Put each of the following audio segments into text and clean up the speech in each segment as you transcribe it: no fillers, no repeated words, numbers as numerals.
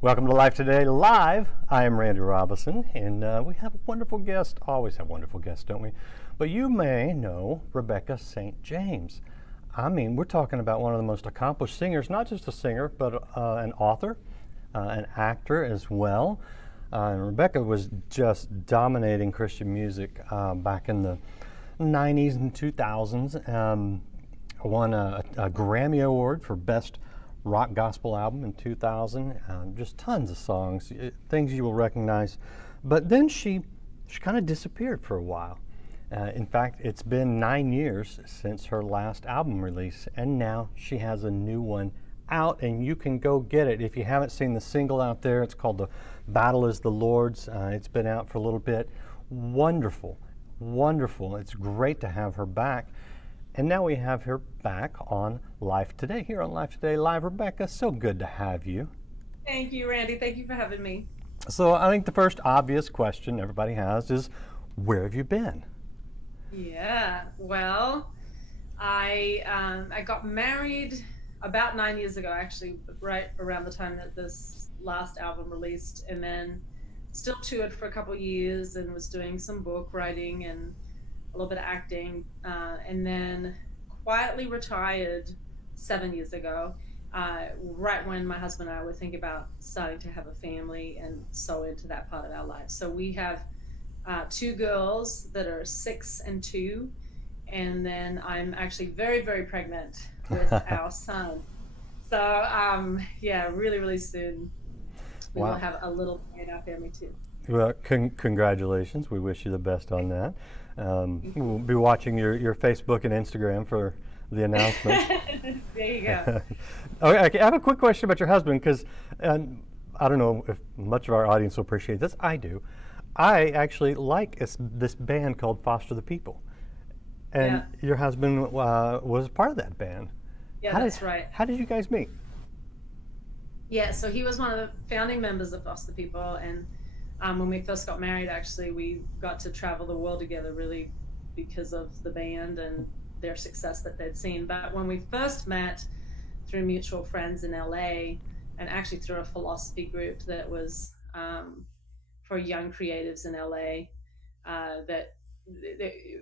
Welcome to Life Today Live. I am Randy Robinson, and we have a wonderful guest. Always have wonderful guests, don't we? But you may know Rebecca St. James. I mean, we're talking about one of the most accomplished singers, not just a singer, but an author, an actor as well. And Rebecca was just dominating Christian music back in the 90s and 2000s. Won a Grammy Award for Best Rock Gospel Album in 2000. Just tons of songs, things you will recognize. But then she kind of disappeared for a while. In fact, it's been 9 years since her last album release, and now she has a new one out, and you can go get it. If you haven't seen the single out there, it's called The Battle is the Lord's. It's been out for a little bit. Wonderful, wonderful. It's great to have her back. And now we have her back on Life Today, here on Life Today Live. Rebecca, so good to have you. Thank you, Randy. Thank you for having me. So I think the first obvious question everybody has is, where have you been? Yeah, well, I got married about 9 years ago, actually, right around the time that this last album released, and then still toured for a couple of years and was doing some book writing and a little bit of acting, and then quietly retired 7 years ago, right when my husband and I were thinking about starting to have a family and so into that part of our life. So we have two girls that are 6 and 2, and then I'm actually very, very pregnant with our son. So yeah, really, really soon we will have a little boy in our family too. Well, congratulations. We wish you the best on that. We'll be watching your Facebook and Instagram for the announcement. There you go. Okay, I have a quick question about your husband, because I don't know if much of our audience will appreciate this. I do. I actually like this band called Foster the People. And your husband was part of that band. Yeah, that's right. How did you guys meet? Yeah, so he was one of the founding members of Foster the People, and when we first got married, actually, we got to travel the world together, really because of the band and their success that they'd seen. But when we first met through mutual friends in LA, and actually through a philosophy group that was for young creatives in LA, that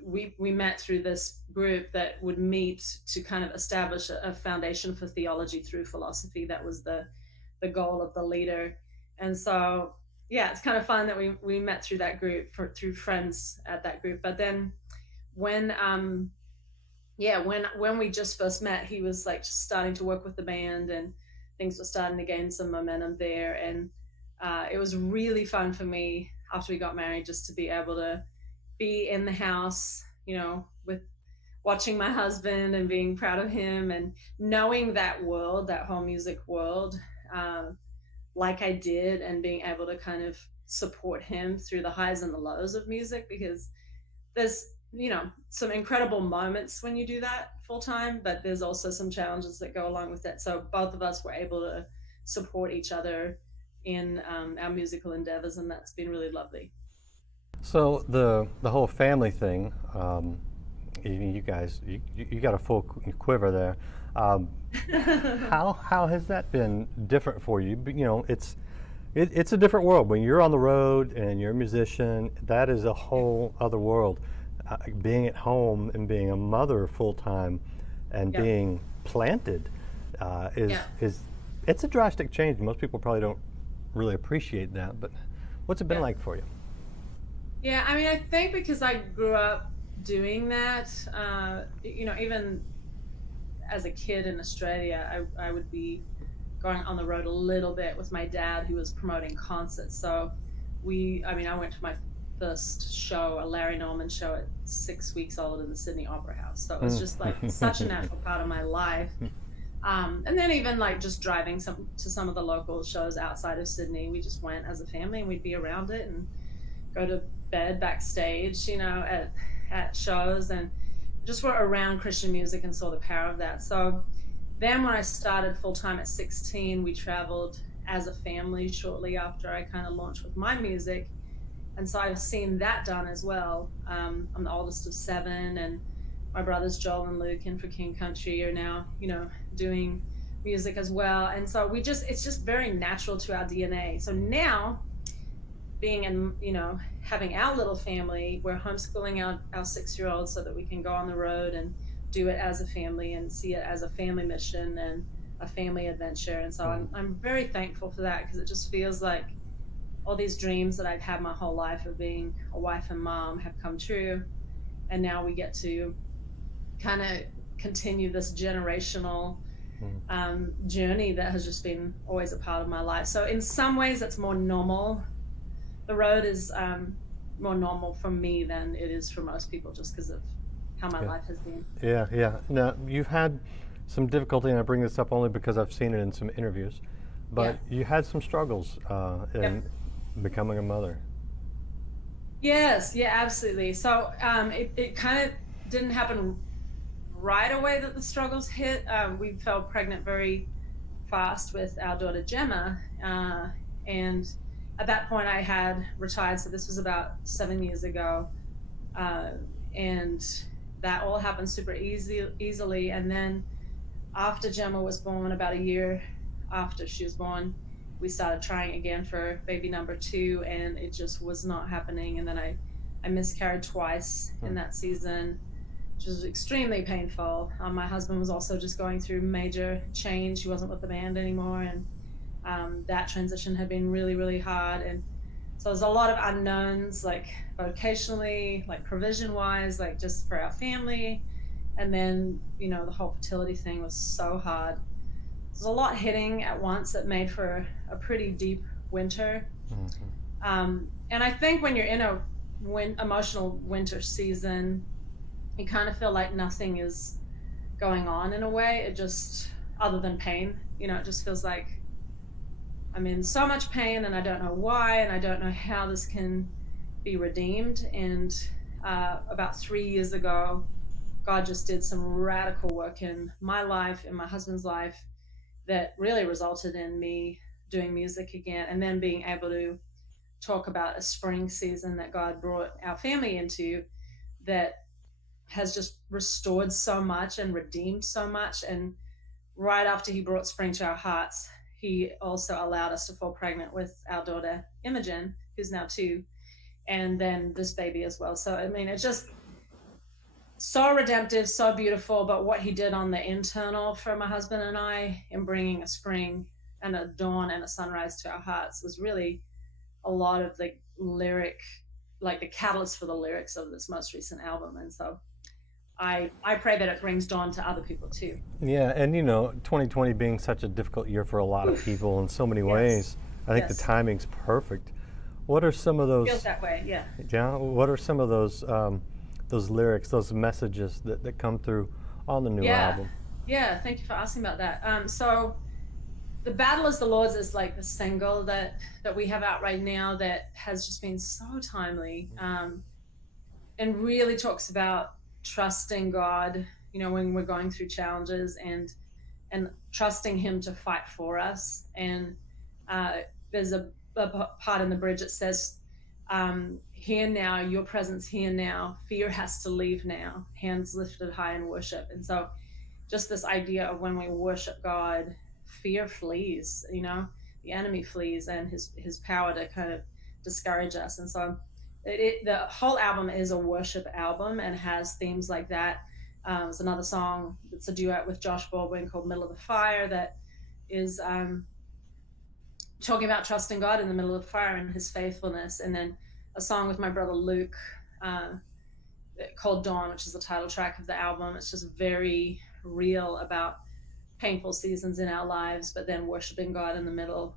we met through this group that would meet to kind of establish a foundation for theology through philosophy. That was the goal of the leader. And so yeah, it's kind of fun that we met through that group, through friends at that group. But then when we just first met, he was like just starting to work with the band, and things were starting to gain some momentum there. And it was really fun for me after we got married just to be able to be in the house, with watching my husband and being proud of him and knowing that world, that whole music world, like I did, and being able to kind of support him through the highs and the lows of music, because there's, some incredible moments when you do that full time, but there's also some challenges that go along with that. So both of us were able to support each other in our musical endeavors, and that's been really lovely. So the whole family thing, you guys, you got a full quiver there. How has that been different for you? It's a different world when you're on the road and you're a musician. That is a whole other world. Being at home and being a mother full time and being planted is it's a drastic change. Most people probably don't really appreciate that. But what's it been like for you? Yeah, I mean, I think because I grew up doing that, even as a kid in Australia, I would be going on the road a little bit with my dad, who was promoting concerts. So I went to my first show, a Larry Norman show, at 6 weeks old in the Sydney Opera House. So it was just like such a natural part of my life. And then even like just driving to some of the local shows outside of Sydney, we just went as a family and we'd be around it and go to bed backstage, at shows, and just were around Christian music and saw the power of that. So then when I started full time at 16, we traveled as a family shortly after I kind of launched with my music. And so I've seen that done as well. I'm the oldest of 7, and my brothers Joel and Luke in for King Country are now, doing music as well. And so it's just very natural to our DNA. So now, being in, having our little family, we're homeschooling our 6-year-old so that we can go on the road and do it as a family and see it as a family mission and a family adventure. And so I'm very thankful for that, because it just feels like all these dreams that I've had my whole life of being a wife and mom have come true. And now we get to kind of continue this generational journey that has just been always a part of my life. So in some ways it's more normal. The road is more normal for me than it is for most people, just because of how my life has been. Yeah. Now, you've had some difficulty, and I bring this up only because I've seen it in some interviews, but you had some struggles in becoming a mother. Yes, yeah, absolutely. So it kind of didn't happen right away that the struggles hit. We fell pregnant very fast with our daughter Gemma, and at that point I had retired, so this was about 7 years ago, and that all happened super easily. And then after Gemma was born, about a year after she was born, we started trying again for baby number 2, and it just was not happening. And then I miscarried twice in that season, which was extremely painful. My husband was also just going through major change. He wasn't with the band anymore, and that transition had been really, really hard. And so there's a lot of unknowns, like vocationally, like provision-wise, like just for our family. And then, the whole fertility thing was so hard. There's a lot hitting at once that made for a pretty deep winter. And I think when you're in a emotional winter season, you kind of feel like nothing is going on in a way. It just, other than pain, it just feels like I'm in so much pain and I don't know why, and I don't know how this can be redeemed. And about 3 years ago, God just did some radical work in my life, in my husband's life, that really resulted in me doing music again, and then being able to talk about a spring season that God brought our family into that has just restored so much and redeemed so much. And right after he brought spring to our hearts, he also allowed us to fall pregnant with our daughter Imogen, who's now 2, and then this baby as well. So I mean, it's just so redemptive, so beautiful. But what he did on the internal for my husband and I in bringing a spring and a dawn and a sunrise to our hearts was really a lot of the lyric, like the catalyst for the lyrics of this most recent album. And so I pray that it brings dawn to other people too. Yeah, and 2020 being such a difficult year for a lot of people in so many ways, I think the timing's perfect. What are some of those? Feels that way, yeah. Yeah. What are some of those lyrics, those messages that come through on the new album? Yeah, thank you for asking about that. So The Battle is the Lord's is like the single that we have out right now that has just been so timely, and really talks about trusting God, when we're going through challenges, and trusting him to fight for us. And there's a part in the bridge that says, here now, your presence here now, fear has to leave now, hands lifted high in worship. And so just this idea of when we worship God, fear flees, the enemy flees, and his power to kind of discourage us. And so the whole album is a worship album and has themes like that. There's another song that's a duet with Josh Baldwin called Middle of the Fire that is talking about trusting God in the middle of the fire and his faithfulness. And then a song with my brother Luke called Dawn, which is the title track of the album. It's just very real about painful seasons in our lives, but then worshiping God in the middle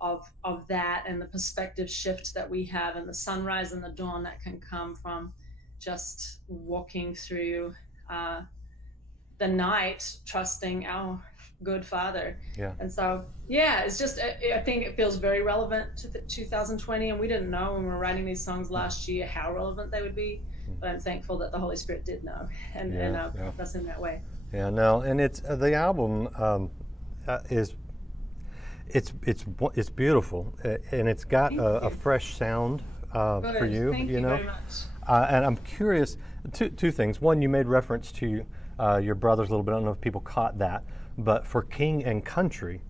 of that, and the perspective shift that we have, and the sunrise and the dawn that can come from just walking through the night, trusting our good Father. Yeah. And so, it's just, I think it feels very relevant to 2020, and we didn't know when we were writing these songs last year how relevant they would be, but I'm thankful that the Holy Spirit did know and helped us in that way. Yeah, no, and it's the album is it's beautiful, and it's got a fresh sound for you. Thank you very much. And I'm curious, two things. One, you made reference to your brothers a little bit. I don't know if people caught that, But for King and Country,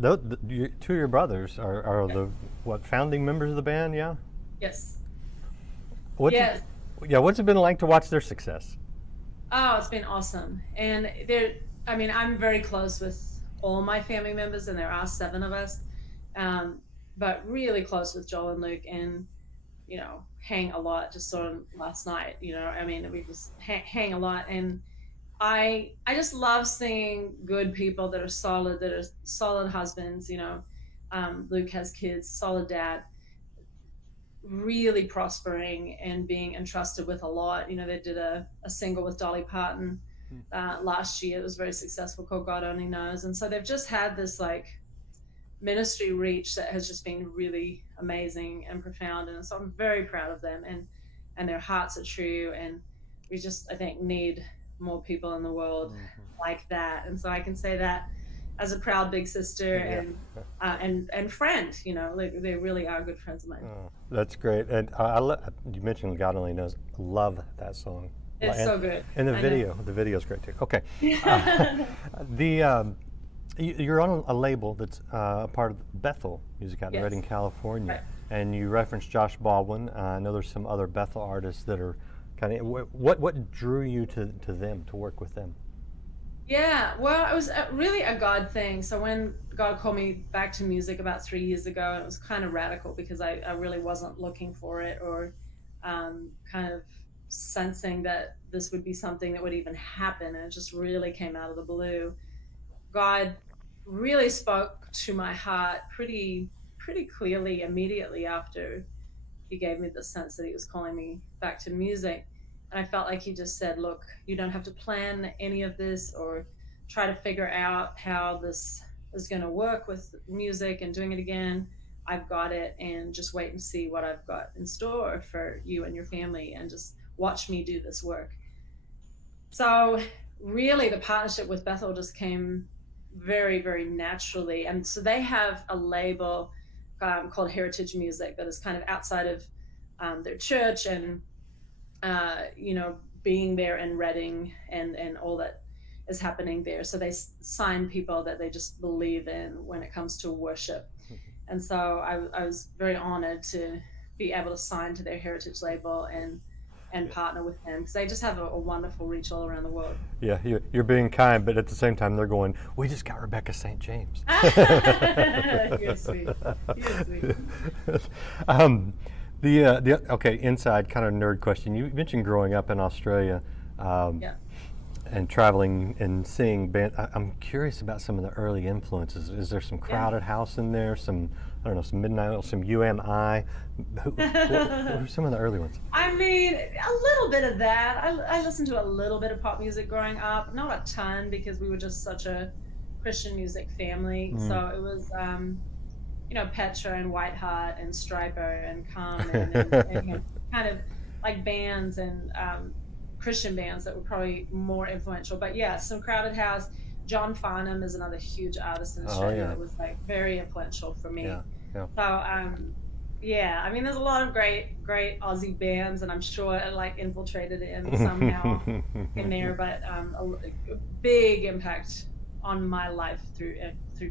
two of your brothers are Yeah. the what founding members of the band? Yeah. Yes. What's it, Yes. yeah? What's it been like to watch their success? Oh, it's been awesome. And I mean, I'm very close with all my family members, and there are seven of us, um, but really close with Joel and Luke, and hang a lot. Just saw them last night. I mean, we just hang a lot, and I just love seeing good people that are solid husbands. Luke has kids, solid dad, really prospering and being entrusted with a lot. They did a single with Dolly Parton last year. It was very successful, called God Only Knows. And so they've just had this like ministry reach that has just been really amazing and profound. And so I'm very proud of them, and their hearts are true. And we just, I think, need more people in the world like that. And so I can say that as a proud big sister Yeah. and friend. They really are good friends of mine. Oh, that's great. And you mentioned God Only Knows. Love that song. It's And, so good. and I know. the video's great too. Okay. Uh, the you're on a label that's a part of Bethel Music out in Yes. Redding, California, Right. and you referenced Josh Baldwin. I know there's some other Bethel artists that are kind of. What drew you to them to work with them? Yeah, well, it was really a God thing. So when God called me back to music about 3 years ago, and it was kind of radical because I really wasn't looking for it, or kind of sensing that this would be something that would even happen. And it just really came out of the blue. God really spoke to my heart pretty clearly immediately after he gave me the sense that he was calling me back to music. And I felt like he just said, look, you don't have to plan any of this or try to figure out how this is going to work with music and doing it again. I've got it, and just wait and see what I've got in store for you and your family, and just watch me do this work. So, really, the partnership with Bethel just came very, very naturally. And so they have a label called Heritage Music that is kind of outside of their church, and being there in Reading and all that is happening there. So they sign people that they just believe in when it comes to worship. And so I was very honored to be able to sign to their heritage label and partner with them, because they just have a wonderful reach all around the world. Yeah, you're being kind, but at the same time, they're going, we just got Rebecca St. James. You're sweet. You're sweet. um, okay, inside kind of nerd question. You mentioned growing up in Australia Yeah. and traveling and seeing band. I'm curious about some of the early influences. Is there some Yeah. Crowded House in there? Some, I don't know, some Midnight Oil, some UMI? What are some of the early ones? I mean, a little bit of that. I listened to a little bit of pop music growing up, not a ton because we were just such a Christian music family. So it was, Petra and Whiteheart and Striper and Carmen and kind of like bands and Christian bands that were probably more influential. But yeah, some Crowded House. John Farnham is another huge artist in Australia yeah. that was like very influential for me. Yeah, yeah. So yeah, I mean, there's a lot of great Aussie bands, and I'm sure it like infiltrated in somehow in there. But a big impact on my life through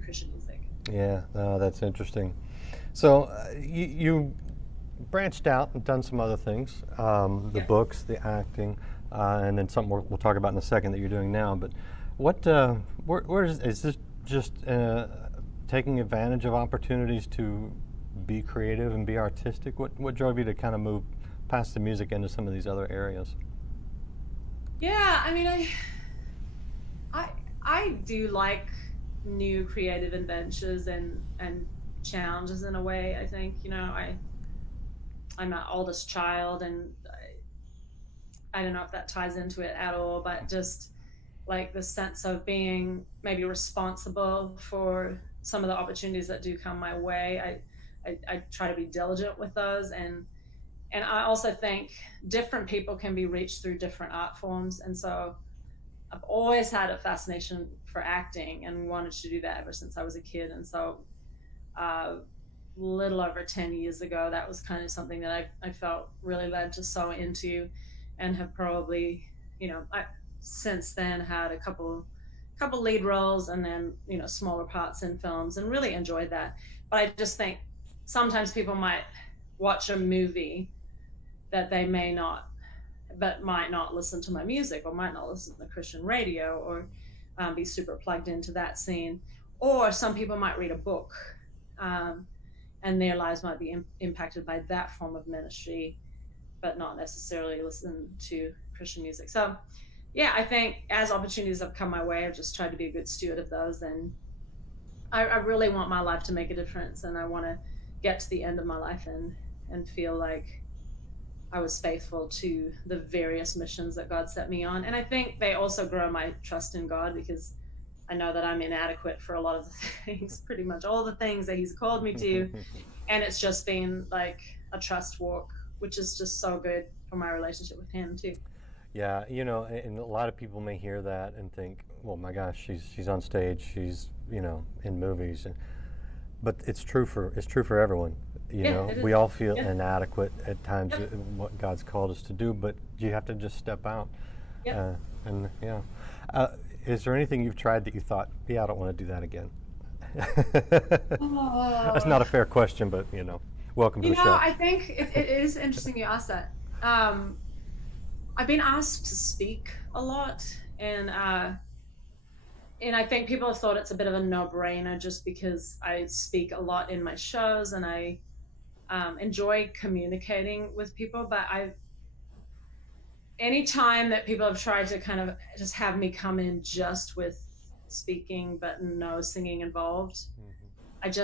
Christian music. Yeah, no, that's interesting. So you branched out and done some other things, the Yeah. books, the acting, and then something we'll talk about in a second that you're doing now. But where is this just taking advantage of opportunities to be creative and be artistic? What drove you to kind of move past the music into some of these other areas? Yeah, I mean, I do like new creative adventures and challenges in a way. I think I'm an oldest child, and I don't know if that ties into it at all, but just like the sense of being maybe responsible for some of the opportunities that do come my way. I try to be diligent with those, and I also think different people can be reached through different art forms. And so I've always had a fascination for acting and wanted to do that ever since I was a kid. And so little over 10 years ago, that was kind of something that I felt really led to so into, and have probably, I since then had a couple couple lead roles and then, smaller parts in films, and really enjoyed that. But I just think sometimes people might watch a movie that they might not listen to my music, or might not listen to Christian radio, or be super plugged into that scene. Or some people might read a book, and their lives might be impacted by that form of ministry, but not necessarily listen to Christian music. So yeah, I think as opportunities have come my way, I've just tried to be a good steward of those. And I really want my life to make a difference, and I want to get to the end of my life and feel like I was faithful to the various missions that God set me on. And I think they also grow my trust in God, because I know that I'm inadequate for a lot of the things, pretty much all the things that He's called me to. And it's just been like a trust walk, which is just so good for my relationship with Him too. Yeah, and a lot of people may hear that and think, well, my gosh, she's on stage, she's, in movies. But it's true for everyone. We all feel inadequate at times in what God's called us to do, but you have to just step out. Is there anything you've tried that you thought, I don't want to do that again? That's not a fair question, but welcome to the show. I think it is interesting you asked that. I've been asked to speak a lot, and I think people have thought it's a bit of a no-brainer, just because I speak a lot in my shows, and I enjoy communicating with people. But any time that people have tried to kind of just have me come in just with speaking but no singing involved,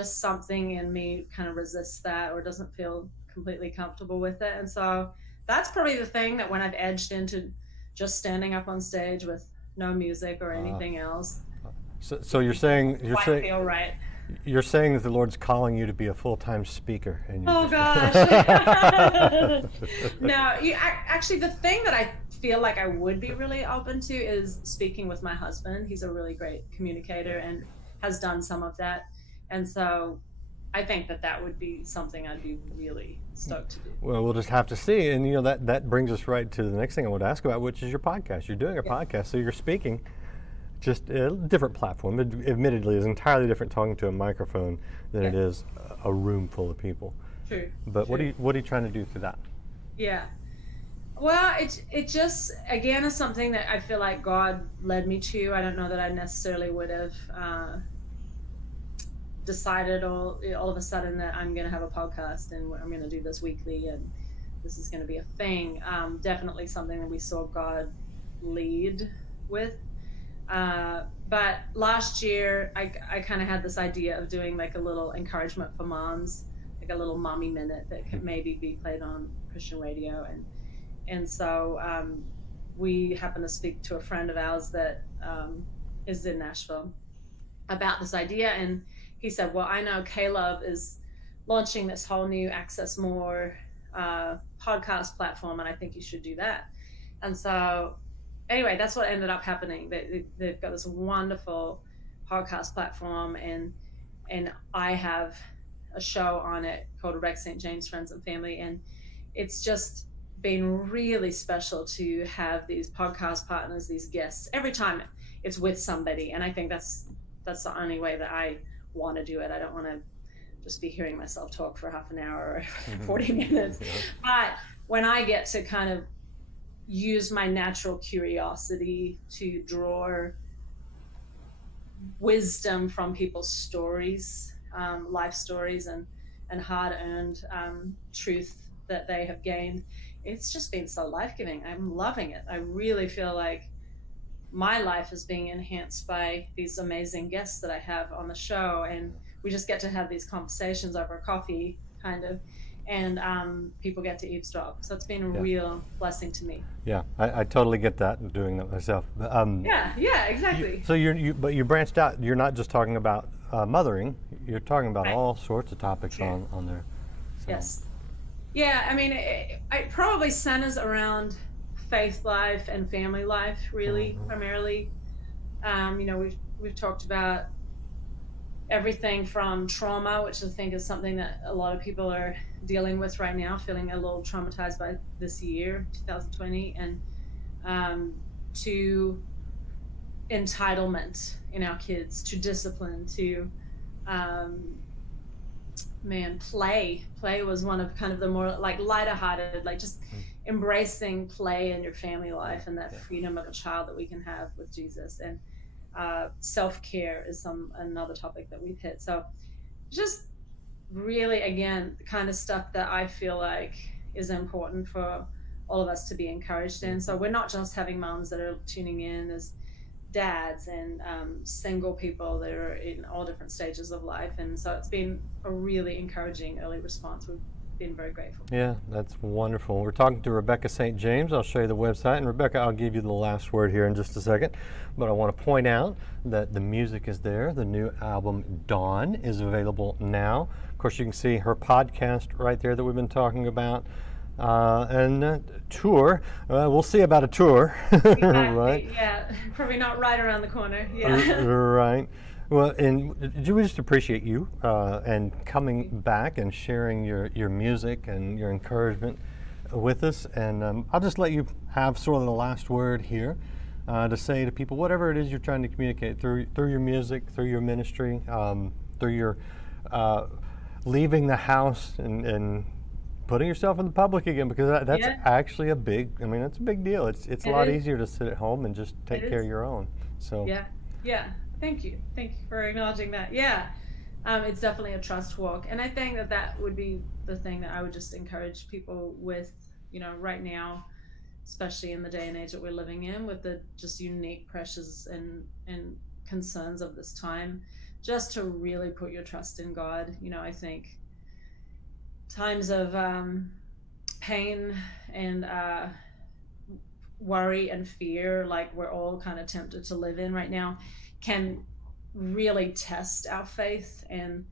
something in me kind of resists that, or doesn't feel completely comfortable with it. And so that's probably the thing, that when I've edged into just standing up on stage with no music or anything else. So you're saying feel right. You're saying that the Lord's calling you to be a full-time speaker. And gosh. No, actually, the thing that I feel like I would be really open to is speaking with my husband. He's a really great communicator and has done some of that. And so I think that would be something I'd be really stoked to do. Well, we'll just have to see. And that brings us right to the next thing I want to ask about, which is your podcast. You're doing a podcast, so you're speaking. Just a different platform. Admittedly, it's entirely different talking to a microphone than it is a room full of people. True. But what are you trying to do through that? Yeah. Well, it just, again, is something that I feel like God led me to. I don't know that I necessarily would have decided all of a sudden that I'm going to have a podcast and I'm going to do this weekly and this is going to be a thing. Definitely something that we saw God lead with. But last year, I kind of had this idea of doing like a little encouragement for moms, like a little mommy minute that could maybe be played on Christian radio. And so we happened to speak to a friend of ours that is in Nashville about this idea. And he said, well, I know Caleb is launching this whole new Access More podcast platform, and I think you should do that. And so anyway, that's what ended up happening. They've got this wonderful podcast platform, and I have a show on it called Rex St. James Friends and Family, and it's just been really special to have these podcast partners, these guests. Every time it's with somebody, and I think that's the only way that I want to do it. I don't want to just be hearing myself talk for half an hour or 40 minutes. But when I get to kind of use my natural curiosity to draw wisdom from people's stories, life stories, and hard-earned truth that they have gained, it's just been so life-giving. I'm loving it. I really feel like my life is being enhanced by these amazing guests that I have on the show, and we just get to have these conversations over coffee, kind of, and people get to eavesdrop. So it's been a real blessing to me. Yeah, I totally get that, doing that myself. Yeah, exactly. So but you branched out. You're not just talking about mothering. You're talking about all sorts of topics on there. So. Yes. Yeah, I mean, it probably centers around faith life and family life, really, primarily. We've talked about everything from trauma, which I think is something that a lot of people are dealing with right now, feeling a little traumatized by this year, 2020, and to entitlement in our kids, to discipline, to play was one of kind of the more like lighter hearted, like just embracing play in your family life, and that freedom of a child that we can have with Jesus. And self-care is another topic that we've hit. So just really, again, the kind of stuff that I feel like is important for all of us to be encouraged in. So we're not just having moms that are tuning in as dads, and single people that are in all different stages of life. And so it's been a really encouraging early response. We've been very grateful. Yeah, that's wonderful. We're talking to Rebecca St. James. I'll show you the website. And Rebecca, I'll give you the last word here in just a second. But I want to point out that the music is there. The new album, Dawn, is available now. Of course, you can see her podcast right there that we've been talking about. And tour. We'll see about a tour. Exactly. Right? Yeah, probably not right around the corner. Yeah. Right. Well, and we just appreciate you and coming back and sharing your music and your encouragement with us. And I'll just let you have sort of the last word here to say to people whatever it is you're trying to communicate through your music, through your ministry, through your leaving the house and putting yourself in the public again, because that's actually a big, it's a big deal. It's a lot easier to sit at home and just take care of your own. So yeah. Thank you for acknowledging that. Yeah, it's definitely a trust walk, and I think that would be the thing that I would just encourage people with, right now, especially in the day and age that we're living in, with the just unique pressures and concerns of this time, just to really put your trust in God. I think times of pain and worry and fear, like we're all kind of tempted to live in right now, can really test our faith and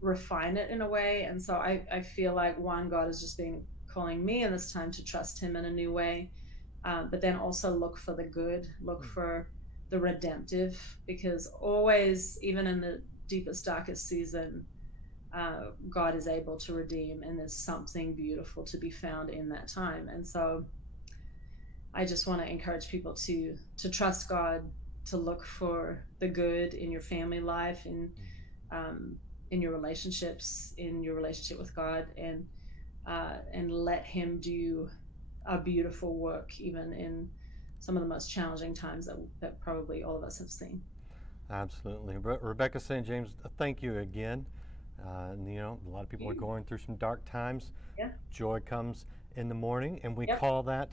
refine it in a way. And so I feel like, one, God has just been calling me in this time to trust him in a new way, but then also look for the good, look for the redemptive, because always, even in the deepest, darkest season, God is able to redeem, and there's something beautiful to be found in that time. And so I just want to encourage people to trust God, to look for the good in your family life, in your relationships, in your relationship with God, and let him do a beautiful work, even in some of the most challenging times that probably all of us have seen. Absolutely. Rebecca St. James, thank you again. A lot of people are going through some dark times. Yeah. Joy comes in the morning, and we call that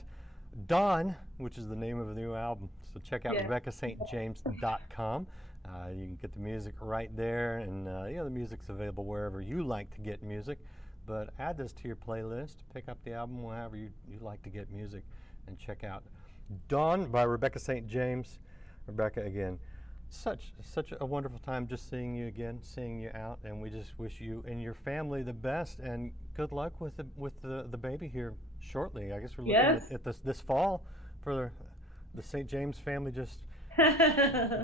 Dawn, which is the name of the new album. So check out RebeccaStJames.com. You can get the music right there, and the music's available wherever you like to get music. But add this to your playlist. Pick up the album wherever you like to get music, and check out Dawn by Rebecca St. James. Rebecca, again, such a wonderful time just seeing you again, seeing you out, and we just wish you and your family the best, and good luck with the baby here shortly. I guess we're looking at this fall for the St. James family, just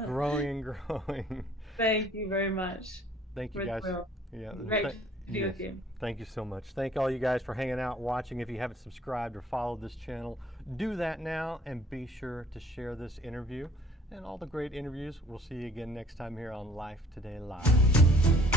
growing and growing. Thank you very much. Thank you, guys. Yeah, great to be with you. Thank you so much. Thank all you guys for hanging out, watching. If you haven't subscribed or followed this channel, do that now, and be sure to share this interview and all the great interviews. We'll see you again next time here on Life Today Live.